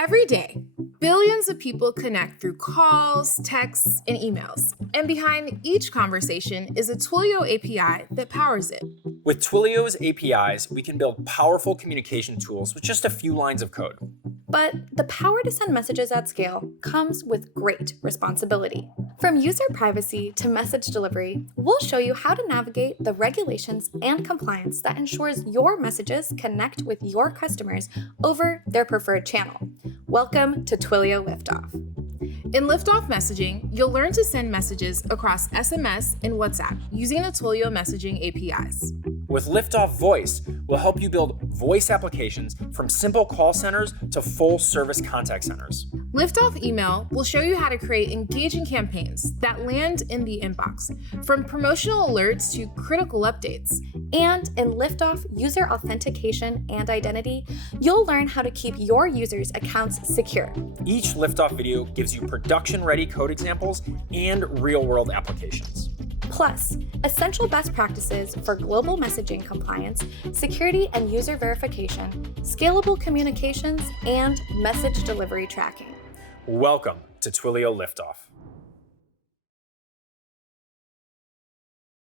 Every day, billions of people connect through calls, texts, and emails. And behind each conversation is a Twilio API that powers it. With Twilio's APIs, we can build powerful communication tools with just a few lines of code. But the power to send messages at scale comes with great responsibility. From user privacy to message delivery, we'll show you how to navigate the regulations and compliance that ensures your messages connect with your customers over their preferred channel. Welcome to Twilio Liftoff. In Liftoff messaging, you'll learn to send messages across SMS and WhatsApp using the Twilio messaging APIs. With Liftoff Voice, we'll help you build voice applications from simple call centers to full-service contact centers. Liftoff Email will show you how to create engaging campaigns that land in the inbox, from promotional alerts to critical updates. And in Liftoff User Authentication and Identity, you'll learn how to keep your users' accounts secure. Each Liftoff video gives you production-ready code examples and real-world applications. Plus, essential best practices for global messaging compliance, security and user verification, scalable communications, and message delivery tracking. Welcome to Twilio Liftoff.